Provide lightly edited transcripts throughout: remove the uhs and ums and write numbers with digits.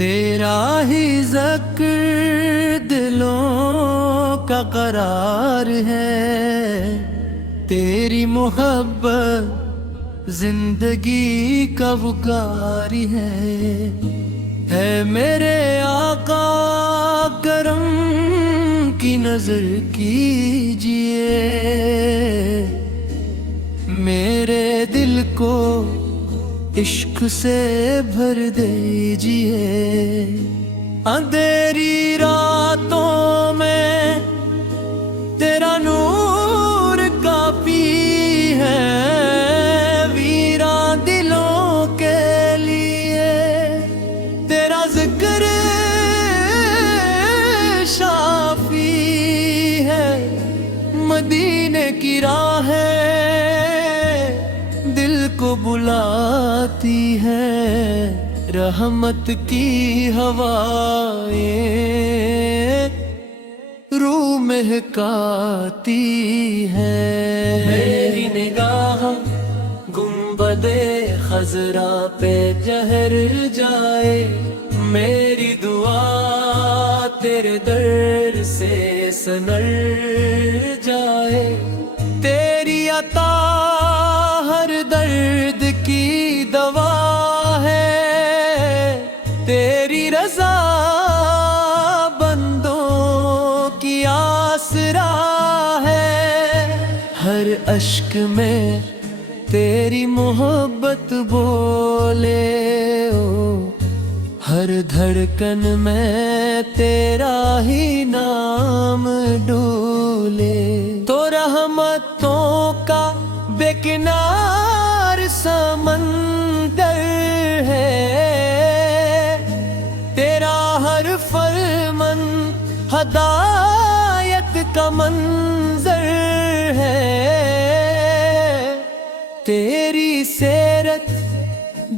تیرا ہی ذکر دلوں کا قرار ہے، تیری محبت زندگی کا وقار ہے میرے آقا کرم کی نظر کیجئے، میرے دل کو عشق سے بھر دیجئے، اندھیری راتوں میں تیرا نور کافی ہے، ویران دلوں کے لیے تیرا ذکر شافی ہے، مدینے کی راہیں دل کو بلاتی ہے، رحمت کی ہوائیں روح مہکاتی ہے، میری نگاہ گنبد خضرا پہ ٹھہر جائے، میری دعا تیرے در سے سنر جائے، تیری عطا ہر درد کی دوا ہے، تیری رضا بندوں کی آسرا ہے، ہر اشک میں تیری محبت بولے، ہر دھڑکن میں تیرا ہی نام ڈولے، تو رحمتوں کا بے کنار سمندر ہے، تیرا ہر فرمان ہدایت کا منظر ہے، تیری سیرت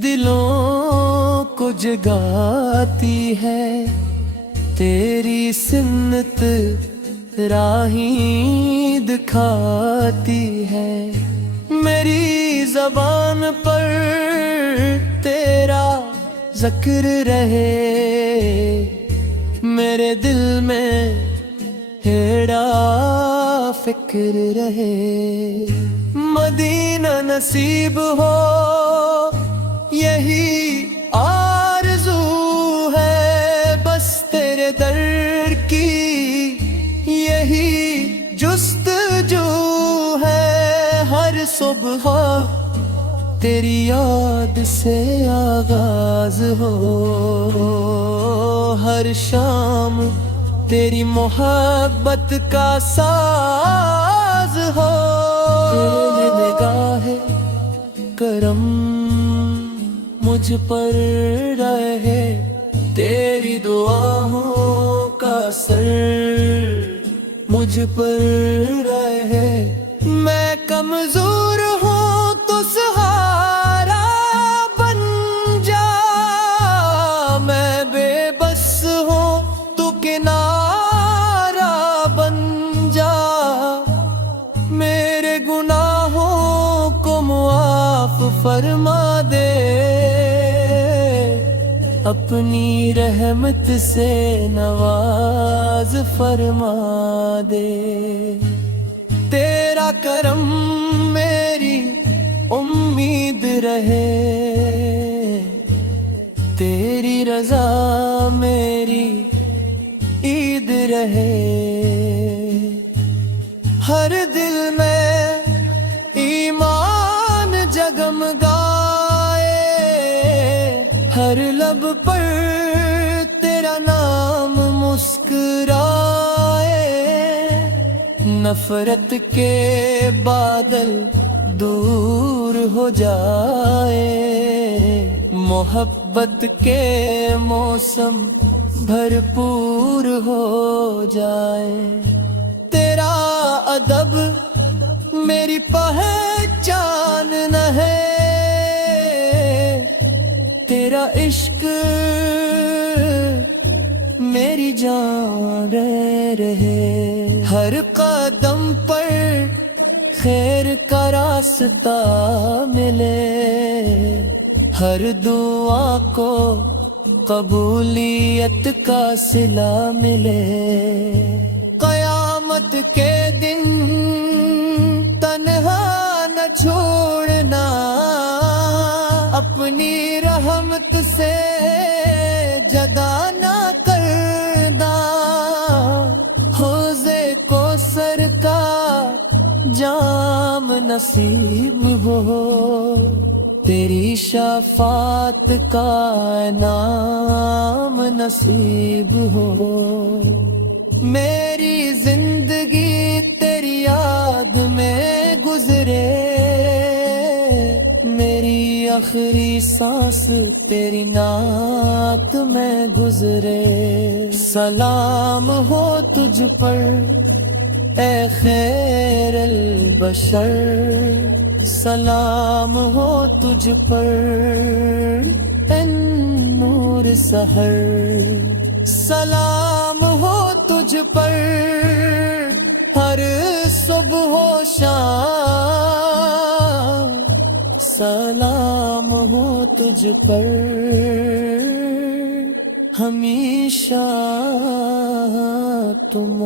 دلوں کو جگاتی ہے، تیری سنت راہیں دکھاتی ہے، میری زبان پر تیرا ذکر رہے، میرے دل میں ہیڑا فکر رہے، مدینہ نصیب ہو یہی آرزو ہے، بس تیرے در کی یہی جستجو ہے، ہر صبح تیری یاد سے آغاز ہو، ہر شام تیری محبت کا ساز ہو، تیری نگاہ کرم مجھ پر رہے، تیری دعاؤں کا اثر مجھ پر رہے، میں کمزور ہوں تو سہارا بن جا، میں بے بس ہوں تو کنارہ بن جا، میرے گناہوں کو معاف فرما دے، اپنی رحمت سے نواز فرما دے، تیرا کرم میری امید رہے، تیری رضا میری عید رہے، ہر دل میں ایمان جگمگائے، ہر لب پر تیرا نام مسکرائے، نفرت کے بادل دور ہو جائے، محبت کے موسم بھرپور ہو جائے، تیرا ادب میری پہچان نہ ہے، تیرا عشق میری جان رہے، ہر قدم پر خیر کا راستہ ملے، ہر دعا کو قبولیت کا صلہ ملے. قیامت کے دن تنہا نہ چھوڑنا، اپنی رحمت سے جدا نہ کرنا. حوضے کوثر کا جام نصیب ہو، تیری شفاعت کا نام نصیب ہو. میری زندگی تیری یاد میں گزرے، میری آخری سانس تیری نعت میں گزرے. سلام ہو تجھ پر اے خیر البشر، سلام ہو تجھ پر اے نور سحر. سلام ہو تجھ پر ہر صبح و شام، سلام ہو تجھ پر ہمیشہ تم.